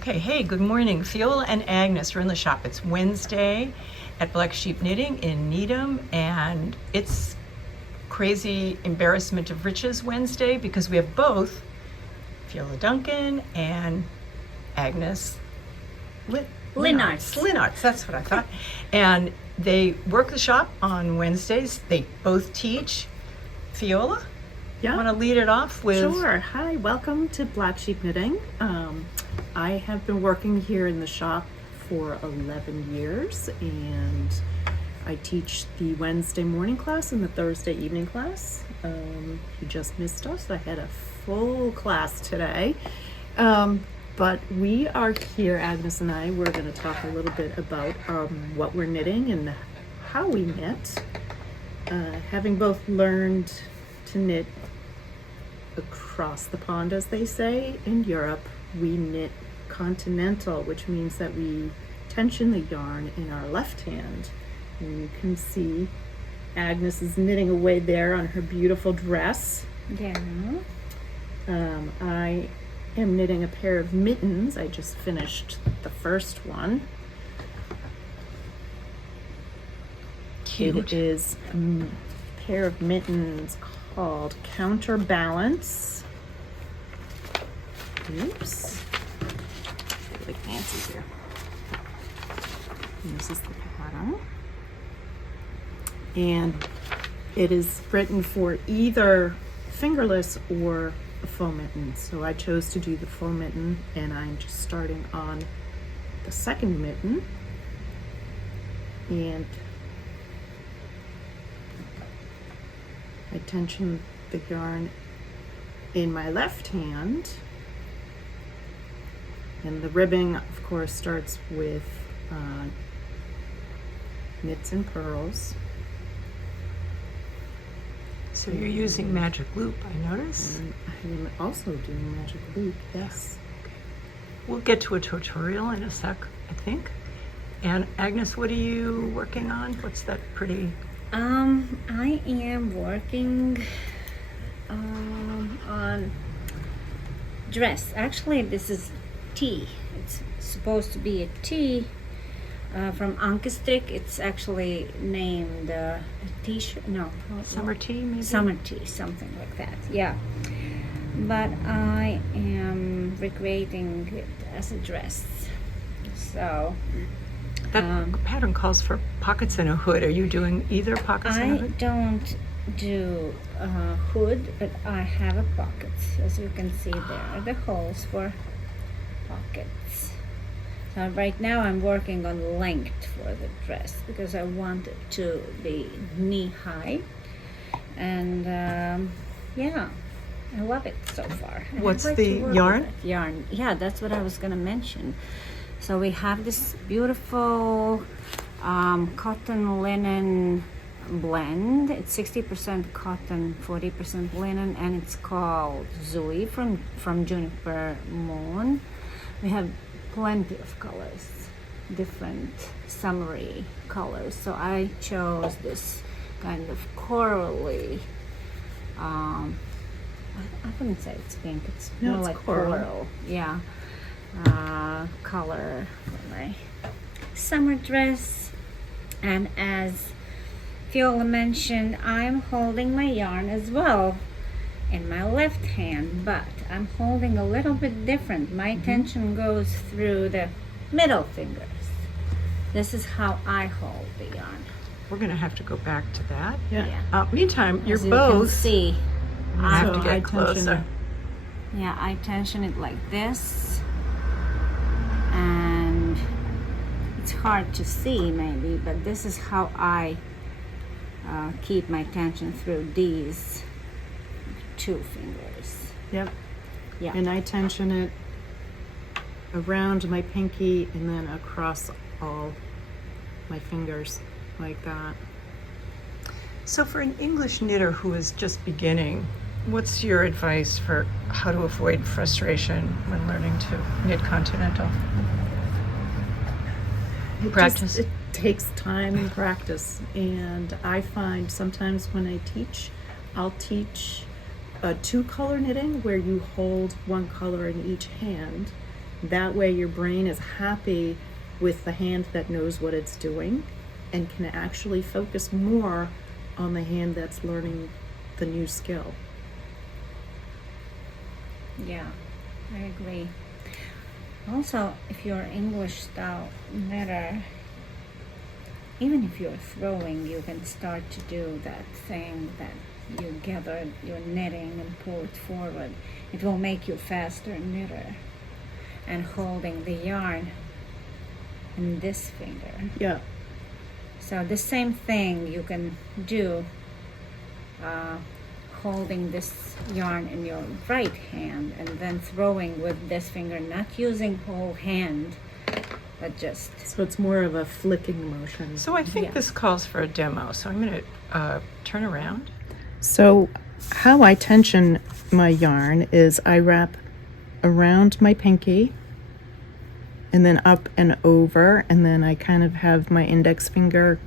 Okay, hey, good morning. Fjola and Agnese are in the shop. It's Wednesday at Black Sheep Knitting in Needham, and it's crazy embarrassment of riches Wednesday because we have both Fjola Duncan and Agnese Linarts, that's what I thought. And they work the shop on Wednesdays. They both teach. Fjola, Yeah. want to lead it off with? Sure. Hi, welcome to Black Sheep Knitting. I have been working here in the shop for 11 years, and I teach the Wednesday morning class and the Thursday evening class. You just missed us. I had a full class today. But we are here, Agnes and I, we're going to talk a little bit about what we're knitting and how we knit. Having both learned to knit across the pond, as they say, in Europe, we knit continental, which means that we tension the yarn in our left hand. And you can see Agnes is knitting away there on her beautiful dress. Yeah. I am knitting a pair of mittens. I just finished the first one. Cute. It is a pair of mittens called Counterbalance. Oops. Really fancy here. And this is the bottom. And it is written for either fingerless or a faux mitten. So I chose to do the faux mitten, and I'm just starting on the second mitten. And I tension the yarn in my left hand, and the ribbing, of course, starts with knits and purls. So you're using magic loop, I notice. And I am also doing magic loop, yes. We'll get to a tutorial in a sec, I think. And Agnes, what are you working on? What's that pretty? I am working on dress. Actually, this is tea. It's supposed to be a tea from Ankestrick. It's actually named t-shirt. No, Summer tea, maybe? summer tea, something like that. Yeah, but I am recreating it as a dress. So That pattern calls for pockets and a hood. Are you doing either pockets and a I hood? don't do a hood, but I have a pocket. As you can see, there are the holes for pockets. So right now I'm working on length for the dress because I want it to be knee high. And yeah, I love it so far. And What's I like the to work yarn? with that yarn. Yeah, that's what I was gonna mention. So we have this beautiful cotton linen blend. It's 60% cotton, 40% linen, and it's called Zui from Juniper Moon. We have plenty of colors, different summery colors. So I chose this kind of corally. I wouldn't say it's pink. It's No, more it's like coral. Yeah. Color for my summer dress. And as Fjola mentioned, I'm holding my yarn as well in my left hand, but I'm holding a little bit different. My tension goes through the middle fingers. This is how I hold the yarn. We're going to have to go back to that. Yeah. Meantime, you're As you both. can see, I have to So get I tension closer. it. yeah, I tension it like this, and it's hard to see maybe, but this is how I keep my tension through these two fingers. Yep. Yeah. And I tension it around my pinky and then across all my fingers like that. So for an English knitter who is just beginning, what's your advice for how to avoid frustration when learning to knit continental? Practice. It takes time and practice, and I find sometimes when I teach, I'll teach two color knitting where you hold one color in each hand, That way your brain is happy with the hand that knows what it's doing and can actually focus more on the hand that's learning the new skill. Yeah, I agree. Also, if you're English style knitter, even if you're throwing, you can start to do that thing that you gather your knitting and pull it forward. It will make you faster knitter. And holding the yarn in this finger. Yeah. So the same thing you can do holding this yarn in your right hand and then throwing with this finger, not using whole hand, but just... So it's more of a flicking motion. So I think Yeah. this calls for a demo. So I'm going to turn around. So how I tension my yarn is I wrap around my pinky and then up and over, and then I kind of have my index finger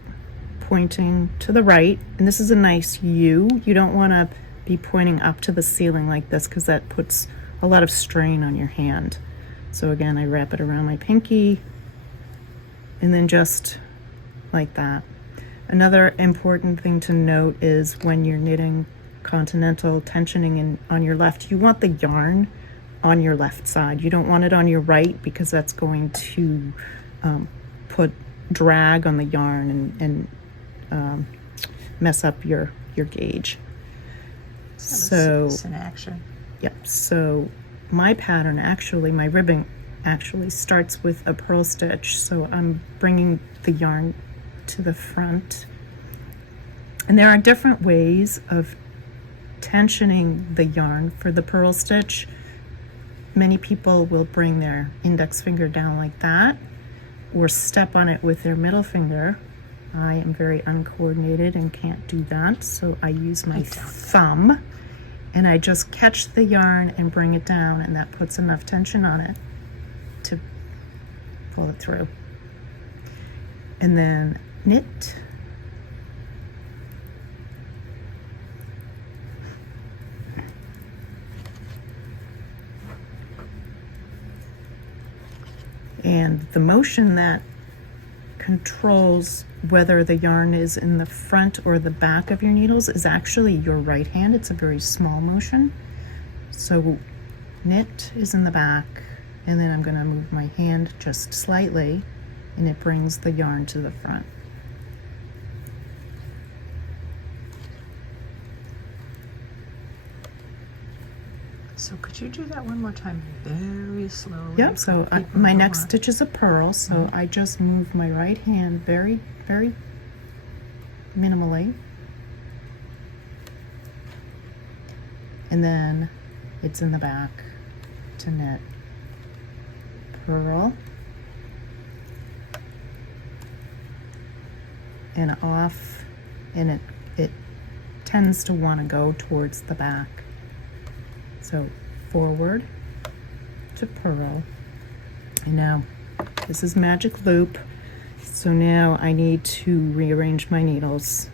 pointing to the right, and this is a nice U. You don't want to be pointing up to the ceiling like this because that puts a lot of strain on your hand. So again, I wrap it around my pinky and then just like that. Another important thing to note is when you're knitting continental tensioning on your left, you want the yarn on your left side. You don't want it on your right because that's going to put drag on the yarn and mess up your gauge. So It's in action. yep, so my pattern actually, my ribbing actually starts with a purl stitch. So I'm bringing the yarn to the front. And there are different ways of tensioning the yarn for the purl stitch. Many people will bring their index finger down like that or step on it with their middle finger. I am very uncoordinated and can't do that, so I use my thumb and I just catch the yarn and bring it down, and that puts enough tension on it to pull it through. And then knit. And the motion that controls whether the yarn is in the front or the back of your needles is actually your right hand. It's a very small motion. So knit is in the back, and then I'm going to move my hand just slightly, and it brings the yarn to the front. So could you do that one more time very slowly? Yep, so for people my who next aren't- stitch is a purl, so I just move my right hand very, very minimally. And then it's in the back to knit. Purl. And off, and it tends to want to go towards the back. So forward to purl. And now this is magic loop. So now I need to rearrange my needles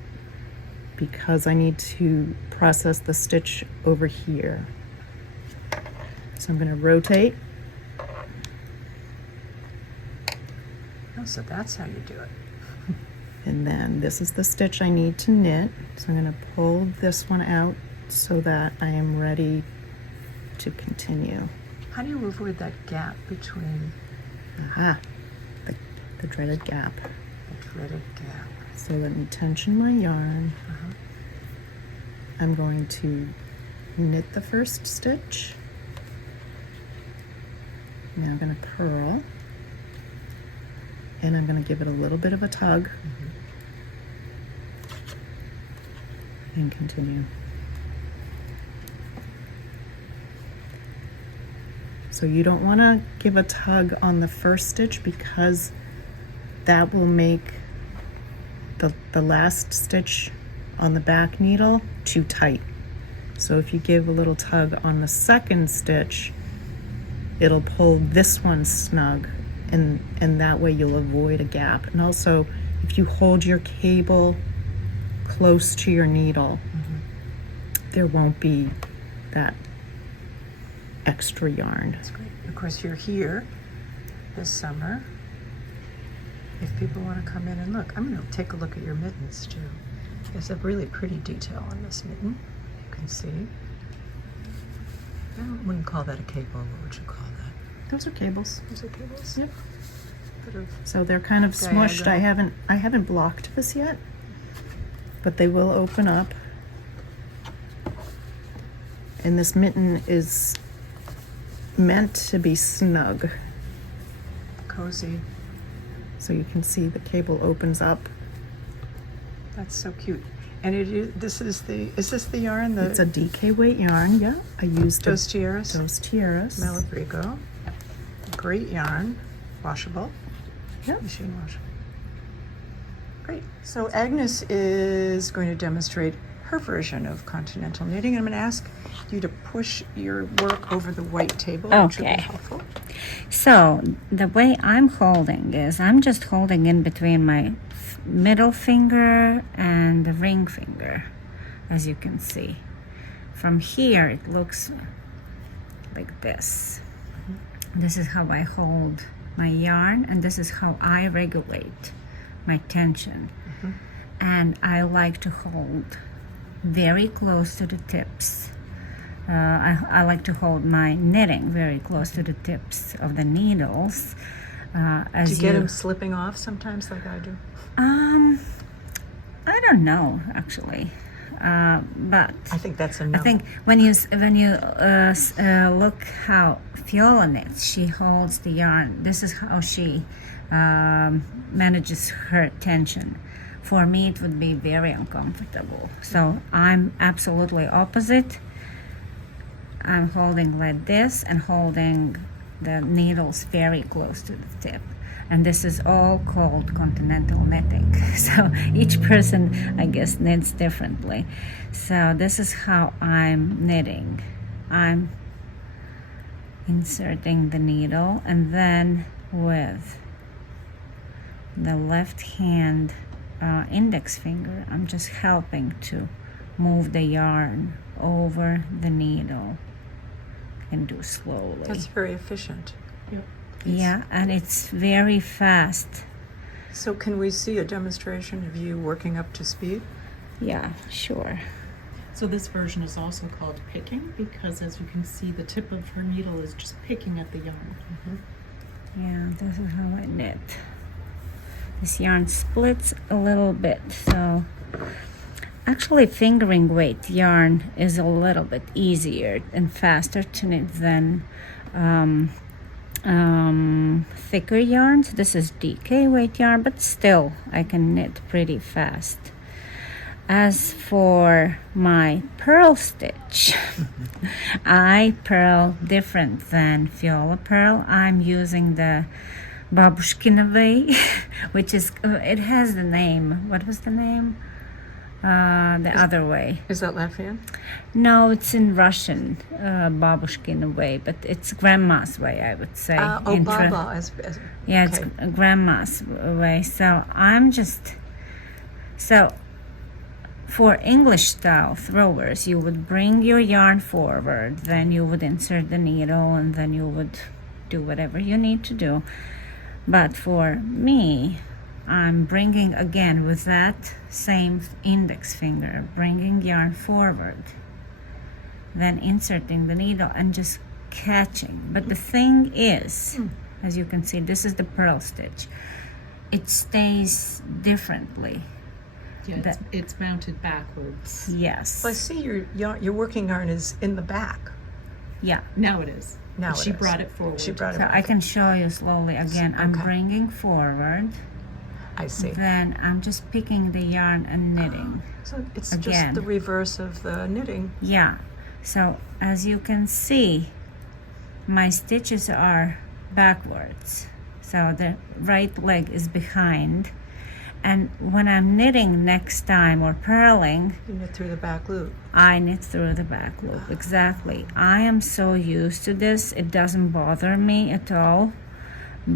because I need to process the stitch over here. So I'm going to rotate. Oh, so that's how you do it. And then this is the stitch I need to knit. So I'm going to pull this one out so that I am ready to continue. How do you avoid that gap between Aha, the dreaded gap. the dreaded gap? So let me tension my yarn. Uh-huh. I'm going to knit the first stitch. Now I'm going to purl. And I'm going to give it a little bit of a tug. And continue. So you don't want to give a tug on the first stitch because that will make the last stitch on the back needle too tight. So if you give a little tug on the second stitch, it'll pull this one snug, and that way you'll avoid a gap. And also, if you hold your cable close to your needle, there won't be that extra yarn. That's great. Of course, you're here this summer. If people want to come in and look, I'm going to take a look at your mittens too. There's a really pretty detail on this mitten. You can see. I wouldn't call that a cable. What would you call that? Those are cables. Those are cables? Yep. Sort of So they're kind of smushed. diagonal. I haven't blocked this yet, but they will open up. And this mitten is meant to be snug. Cozy. So you can see the cable opens up. That's so cute. And this is is this the yarn? It's a DK weight yarn, yeah. I used Dos Tiaras? Dos Tiaras. Malabrigo. Great yarn. Washable. Yep. Machine washable. Great. So Agnes is going to demonstrate her version of continental knitting. I'm going to ask you to push your work over the white table, which will be Okay. helpful. So the way I'm holding is I'm just holding in between my middle finger and the ring finger, as you can see. From here it looks like this. This is how I hold my yarn, and this is how I regulate my tension. And I like to hold very close to the tips. I like to hold my knitting very close to the tips of the needles. Do As you get them slipping off sometimes like I do? I don't know actually, but I think that's a no. I think when you look how Fjola knits, she holds the yarn. This is how she manages her tension. For me, it would be very uncomfortable. So I'm absolutely opposite. I'm holding like this and holding the needles very close to the tip. And this is all called continental knitting. So each person, I guess, knits differently. So this is how I'm knitting. I'm inserting the needle, and then with the left hand index finger, I'm just helping to move the yarn over the needle and do slowly. That's very efficient. Yeah, and it's very fast. So can we see a demonstration of you working up to speed? Yeah, sure. So this version is also called picking because, as you can see, the tip of her needle is just picking at the yarn. Yeah, this is how I knit. This yarn splits a little bit, so actually fingering weight yarn is a little bit easier and faster to knit than thicker yarns. This is DK weight yarn, but still I can knit pretty fast. As for my purl stitch, I purl different than Fjola purl. I'm using the Babushkina way, which is, it has the name, what was the name? The other way. Is that Latvian? No, it's in Russian, Babushkina way, but it's grandma's way, I would say. Baba. Yeah, okay. it's grandma's way. So for English style throwers, you would bring your yarn forward, then you would insert the needle, and then you would do whatever you need to do. But for me, I'm bringing again with that same index finger, bringing yarn forward, then inserting the needle and just catching. But the thing is, as you can see, this is the purl stitch. It stays differently. Yeah, it's mounted backwards. Yes. Well, I see your working yarn is in the back. Yeah. Now it is. Now She it is. brought it forward. She brought it So back. I can show you slowly again. I'm Okay. bringing forward, I see. then I'm just picking the yarn and knitting. So it's Again. just the reverse of the knitting. Yeah. So as you can see, my stitches are backwards. So the right leg is behind. And when I'm knitting next time or purling, You knit through the back loop. I knit through the back loop. Exactly. I am so used to this, it doesn't bother me at all.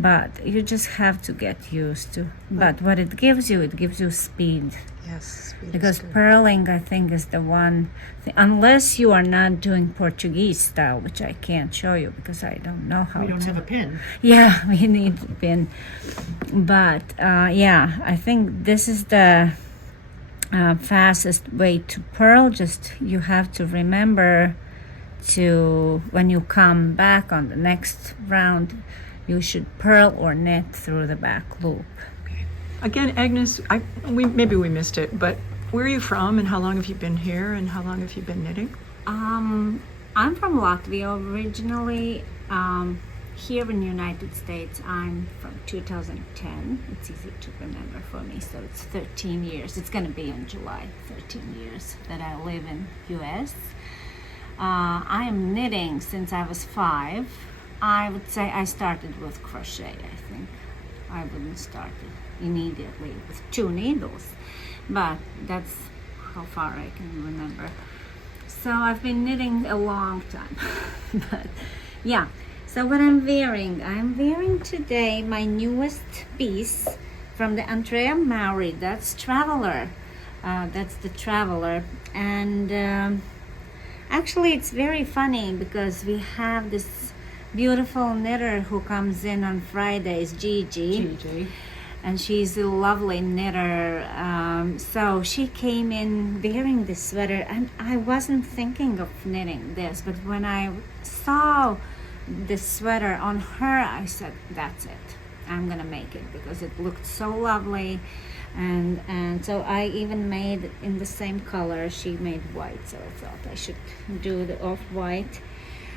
but you just have to get used to. But what it gives you speed. Yes. Because purling, I think, is the one unless you are not doing Portuguese style, which I can't show you because I don't know how We don't to. have a pin. Yeah, we need a pin. But yeah, I think this is the fastest way to purl. Just you have to remember to, when you come back on the next round, you should purl or knit through the back loop. Again, Agnes, maybe we missed it, but where are you from and how long have you been here and how long have you been knitting? I'm from Latvia originally. Here in the United States, I'm from 2010. It's easy to remember for me, so it's 13 years. It's going to be in July, 13 years that I live in US. I am knitting since I was 5. I would say I started with crochet, I think. I wouldn't start immediately with 2 needles, but that's how far I can remember. So I've been knitting a long time. But yeah, so what I'm wearing today my newest piece from the Andrea Maury. That's Traveler. That's the Traveler. And actually it's very funny because we have this beautiful knitter who comes in on Fridays, Gigi. And she's a lovely knitter. So she came in wearing this sweater, and I wasn't thinking of knitting this, but when I saw this sweater on her, I said, that's it. I'm gonna make it because it looked so lovely. And so I even made it in the same color. She made white, so I thought I should do the off-white.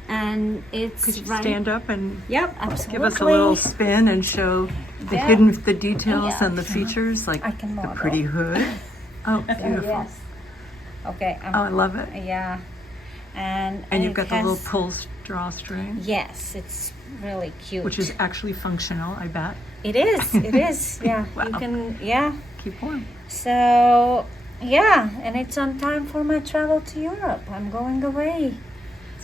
And it's Could you stand up and Yep, absolutely. give us a little spin and show the details and the features, like I can the model. pretty hood? Oh, beautiful. Yes. Okay. Oh, I love it. Yeah. And And you've it got the has- little pull drawstring, Yes, it's really cute. which is actually functional, I bet. It is. It is. Yeah. Wow. You can. Yeah. Keep warm. So yeah, and it's on time for my travel to Europe. I'm going away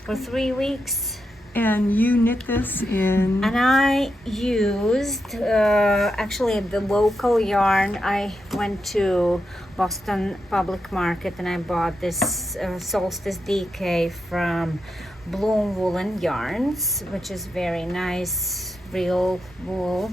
for 3 weeks. And you knit this in... And I used actually the local yarn. I went to Boston Public Market and I bought this Solstice DK from Bloom Woolen Yarns, which is very nice, real wool.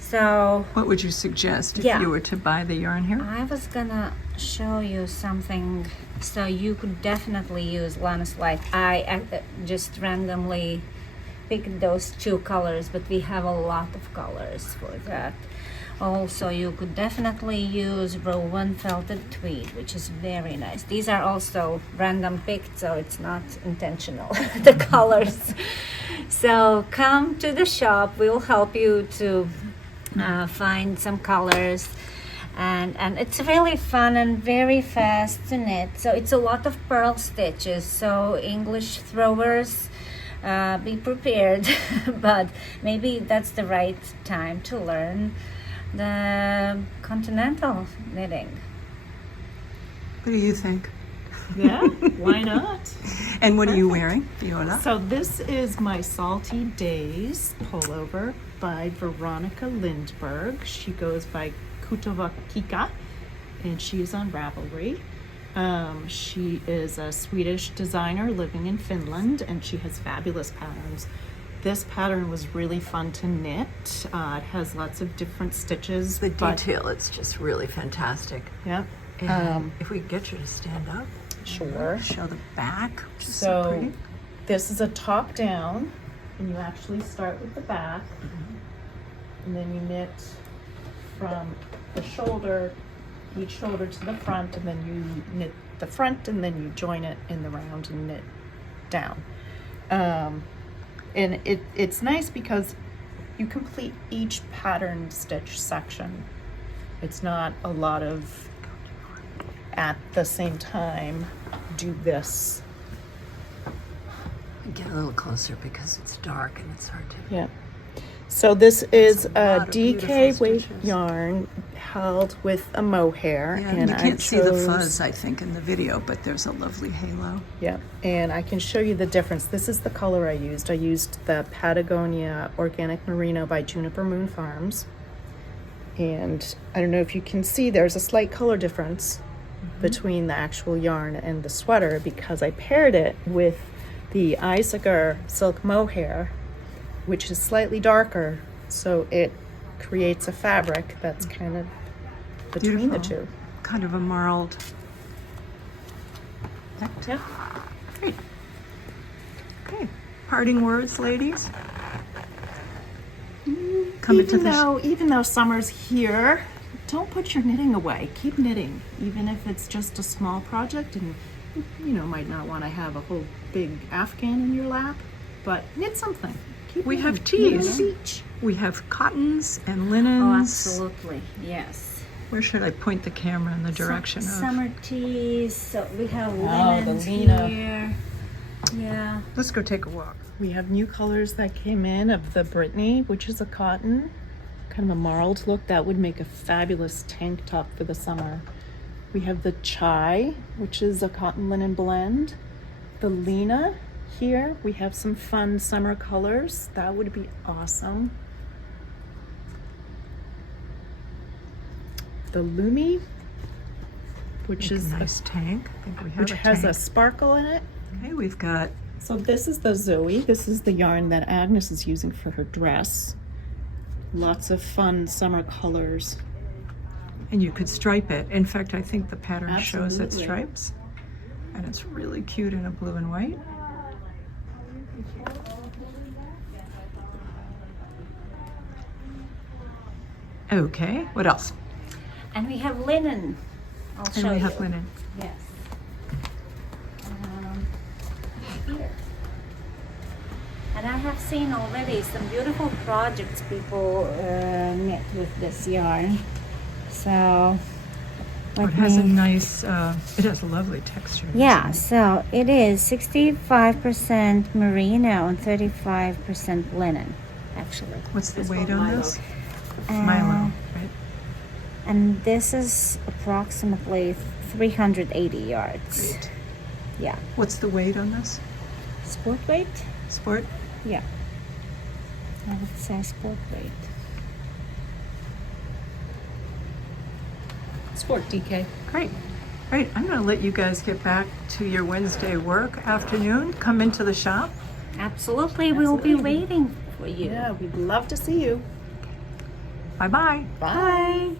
So What would you suggest if Yeah. you were to buy the yarn here? I was gonna show you something. So you could definitely use Lannis White. I just randomly picked those 2 colors, but we have a lot of colors for that. Also, you could definitely use Rowan Felted Tweed, which is very nice. These are also random picked, so it's not intentional, the colors. So come to the shop. We'll help you to find some colors. And it's really fun and very fast to knit. So it's a lot of purl stitches. So English throwers, be prepared. But maybe that's the right time to learn the continental knitting. What do you think? Yeah, why not? And what are you wearing, Fjola? So this is my Salty Days pullover by Veronica Lindberg. She goes by Kutova Kika, and she is on Ravelry. She is a Swedish designer living in Finland, and she has fabulous patterns. This pattern was really fun to knit. It has lots of different stitches. The but- detail, it's just really fantastic. Yeah. And if we could get you to stand up. Sure. Show the back, which is so So pretty. this is a top down, and you actually start with the back, and then you knit from the shoulder, each shoulder to the front, and then you knit the front, and then you join it in the round and knit down. And it's nice because you complete each pattern stitch section. It's not a lot of at the same time do this. Get a little closer because it's dark and it's hard to... Yeah. So this is a lot a of beautiful DK weight stitches. yarn, held with a mohair. Yeah, and you I can't see the chose- fuzz, I think, in the video, but there's a lovely halo. Yep, and I can show you the difference. This is the color I used. I used the Patagonia Organic Merino by Juniper Moon Farms. And I don't know if you can see, there's a slight color difference between the actual yarn and the sweater because I paired it with the Isager silk mohair, which is slightly darker, so it creates a fabric that's kind of between the Beautiful. two. Kind of a marled. Yep. Great. Okay. Parting words, ladies? Coming to the Even though summer's here, don't put your knitting away. Keep knitting, even if it's just a small project and you might not want to have a whole big Afghan in your lap, but knit something. Keep We knitting. have tees. Knit on the beach. We have cottons and Oh, linens. absolutely, yes. Where should I point the camera in the direction of? Summer tees, so we have the linens Lena. here. Yeah. Let's go take a walk. We have new colors that came in of the Brittany, which is a cotton, kind of a marled look. That would make a fabulous tank top for the summer. We have the Chai, which is a cotton linen blend. The Lena here, we have some fun summer colors. That would be awesome. The Lumi, which is a nice tank. I think we have which a has a tank. sparkle in it. Okay, we've got So this is the Zoe. This is the yarn that Agnes is using for her dress. Lots of fun summer colors. and you could stripe it. In fact, I think the pattern shows it Absolutely. stripes. And it's really cute in a blue and white. Okay, what else? And we have linen. I'll And show we you. have linen. Yes. Here. And I have seen already some beautiful projects people knit with this yarn. So, Oh, it let has a me- nice, it has a lovely texture. yeah, doesn't so it is 65% merino and 35% linen, actually. it? What's the It's weight called on Milo. this? Uh, Milo, right? And this is approximately 380 yards. Great. Yeah. What's the weight on this? Sport weight? Sport? Yeah. I would say sport weight. Sport DK. Great. Great. I'm going to let you guys get back to your Wednesday work afternoon. Come into the shop. Absolutely, we will be Absolutely. waiting for you. Yeah, we'd love to see you. Bye-bye. Bye.